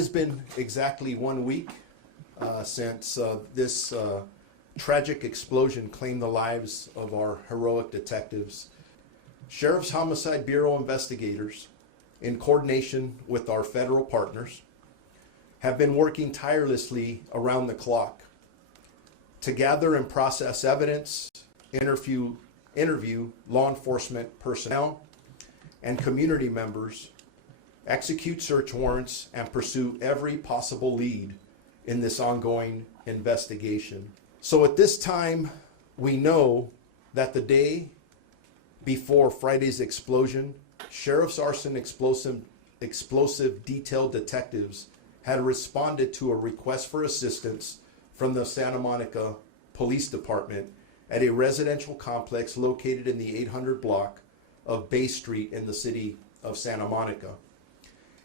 has been exactly 1 week since this tragic explosion claimed the lives of our heroic detectives. Sheriff's Homicide Bureau investigators, in coordination with our federal partners, have been working tirelessly around the clock to gather and process evidence, interview law enforcement personnel and community members, execute search warrants, and pursue every possible lead in this ongoing investigation. So at this time, we know that the day before Friday's explosion, Sheriff's Arson Explosive Detail detectives had responded to a request for assistance from the Santa Monica Police Department at a residential complex located in the 800 block of Bay Street in the city of Santa Monica.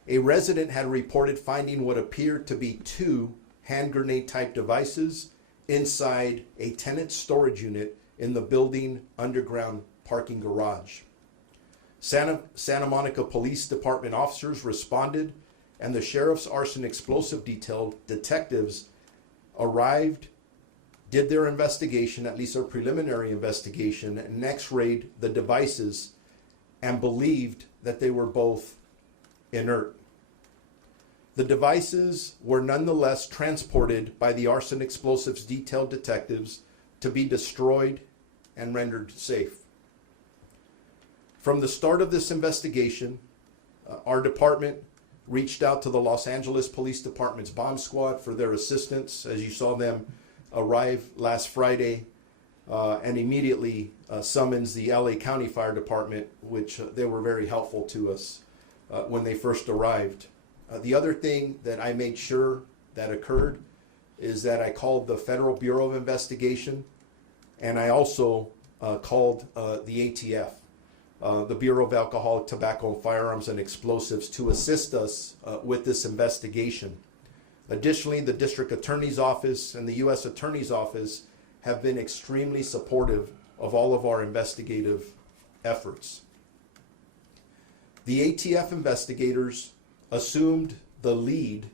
A resident had reported finding what appeared to be 2 hand grenade type devices inside a tenant storage unit in the building underground parking garage. Santa Monica Police Department officers responded, and the Sheriff's Arson Explosive Detail detectives arrived, did their investigation, at least their preliminary investigation, and x-rayed the devices and believed that they were both inert. The devices were nonetheless transported by the Arson Explosives Detail detectives to be destroyed and rendered safe. From the start of this investigation, our department reached out to the Los Angeles Police Department's bomb squad for their assistance, as you saw them arrive last Friday, and immediately summons the LA County Fire Department, which they were very helpful to us when they first arrived. The other thing that I made sure that occurred is that I called the Federal Bureau of Investigation, and I also called the ATF, the Bureau of Alcohol, Tobacco, and Firearms and Explosives, to assist us with this investigation. Additionally, the District Attorney's Office and the U.S. Attorney's Office have been extremely supportive of all of our investigative efforts. The ATF investigators assumed the lead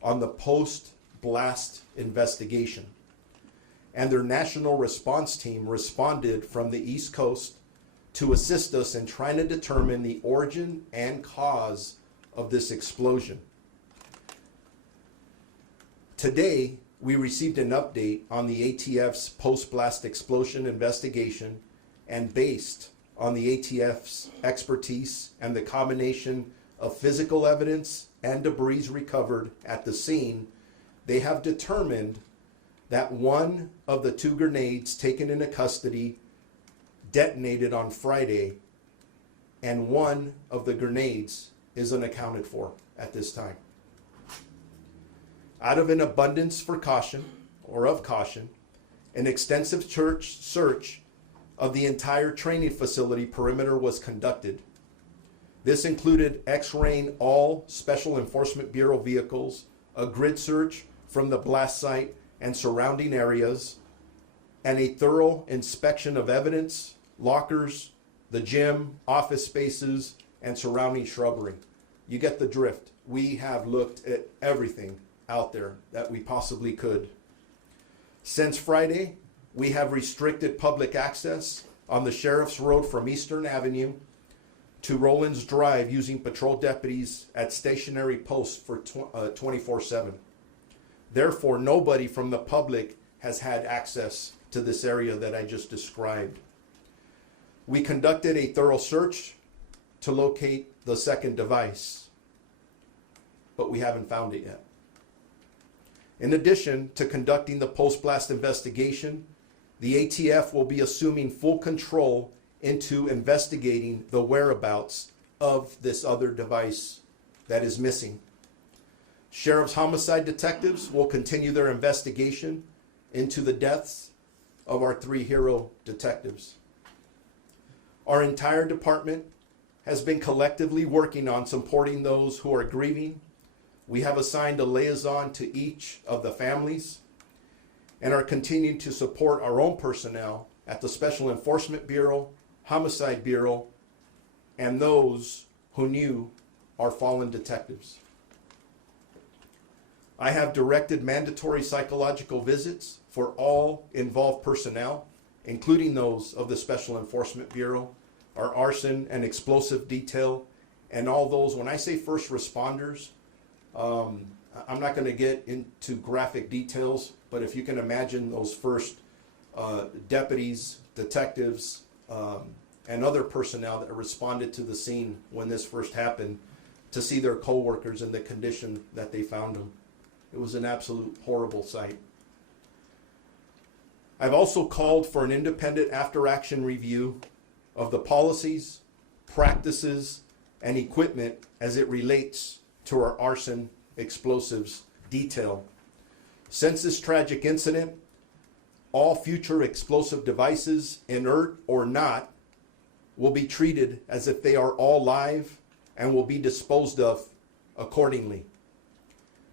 on the post-blast investigation, and their national response team responded from the East Coast to assist us in trying to determine the origin and cause of this explosion. Today, we received an update on the ATF's post-blast explosion investigation, and based on the ATF's expertise and the combination of physical evidence and debris recovered at the scene, they have determined that one of the 2 grenades taken into custody detonated on Friday, and one of the grenades is unaccounted for at this time. Out of an abundance of caution, an extensive search of the entire training facility perimeter was conducted. This included x-raying all Special Enforcement Bureau vehicles, a grid search from the blast site and surrounding areas, and a thorough inspection of evidence, lockers, the gym, office spaces, and surrounding shrubbery. You get the drift. We have looked at everything out there that we possibly could. Since Friday, we have restricted public access on the Sheriff's Road from Eastern Avenue to Rollins Drive using patrol deputies at stationary posts for 24/7. Therefore, nobody from the public has had access to this area that I just described. We conducted a thorough search to locate the second device, but we haven't found it yet. In addition to conducting the post-blast investigation, the ATF will be assuming full control into investigating the whereabouts of this other device that is missing. Sheriff's homicide detectives will continue their investigation into the deaths of our 3 hero detectives. Our entire department has been collectively working on supporting those who are grieving. We have assigned a liaison to each of the families and are continuing to support our own personnel at the Special Enforcement Bureau, Homicide Bureau, and those who knew our fallen detectives. I have directed mandatory psychological visits for all involved personnel, including those of the Special Enforcement Bureau, our arson and explosive detail, and all those, when I say first responders, I'm not going to get into graphic details, but if you can imagine those first deputies, detectives, and other personnel that responded to the scene when this first happened to see their coworkers in the condition that they found them. It was an absolute horrible sight. I've also called for an independent after-action review of the policies, practices, and equipment as it relates to our arson explosives detail. Since this tragic incident, all future explosive devices, inert or not, will be treated as if they are all live and will be disposed of accordingly.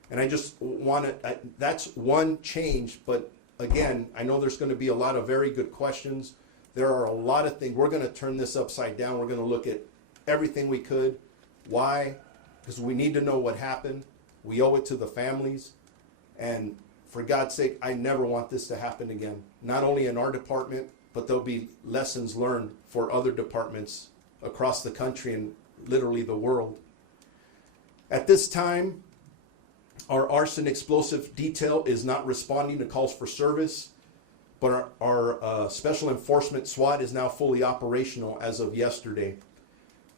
And I just want to, that's one change, but again, I know there's going to be a lot of very good questions. There are a lot of things. We're going to turn this upside down. We're going to look at everything we could. Why? Because we need to know what happened. We owe it to the families. And for God's sake, I never want this to happen again. Not only in our department, but there'll be lessons learned for other departments across the country and literally the world. At this time, our arson explosive detail is not responding to calls for service, but our Special Enforcement SWAT is now fully operational as of yesterday.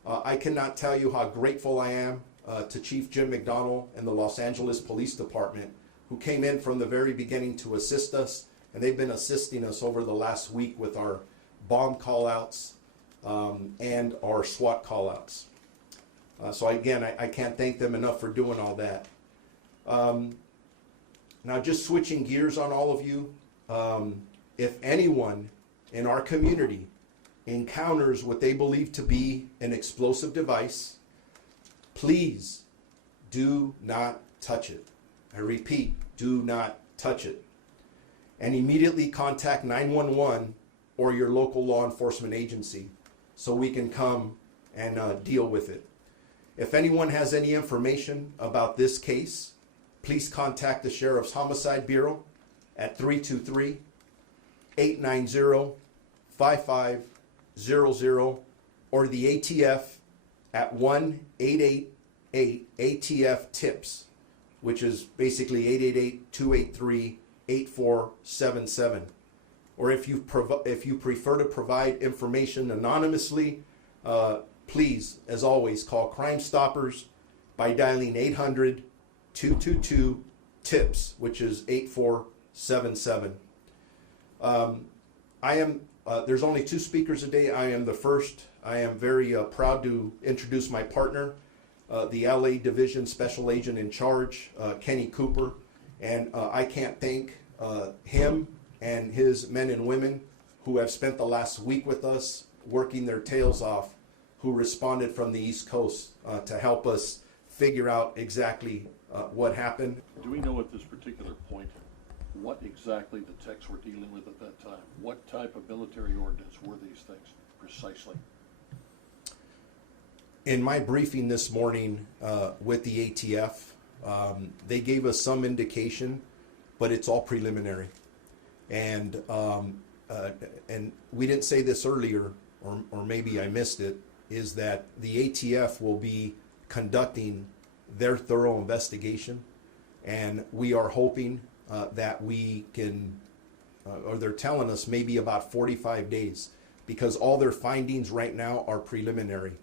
I cannot tell you how grateful I am to Chief Jim McDonald and the Los Angeles Police Department, who came in from the very beginning to assist us, and they've been assisting us over the last week with our bomb call-outs and our SWAT call-outs. So again, I can't thank them enough for doing all that. Now, just switching gears on all of you, if anyone in our community encounters what they believe to be an explosive device, please do not touch it. I repeat, do not touch it. And immediately contact 911 or your local law enforcement agency so we can come and deal with it. If anyone has any information about this case, please contact the Sheriff's Homicide Bureau at 323-890-5500 or the ATF at 1-888-ATF-TIPS, which is basically 888-283-8477. Or if you prefer to provide information anonymously, please, as always, call Crime Stoppers by dialing 800-222-TIPS, which is 8477. There's only 2 speakers a day. I am the first. I am very proud to introduce my partner, the LA Division Special Agent in charge, Kenny Cooper. And I can't thank him and his men and women who have spent the last week with us working their tails off, who responded from the East Coast to help us figure out exactly what happened. Do we know at this particular point what exactly the techs were dealing with at that time? What type of military ordinance were these things precisely? In my briefing this morning with the ATF, they gave us some indication, but it's all preliminary. And we didn't say this earlier, or maybe I missed it, is that the ATF will be conducting their thorough investigation, and we are hoping that we can, or they're telling us maybe about 45 days, because all their findings right now are preliminary,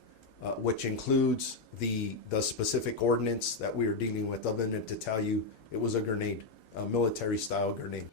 which includes the specific ordinance that we are dealing with, other than to tell you it was a grenade, a military-style grenade.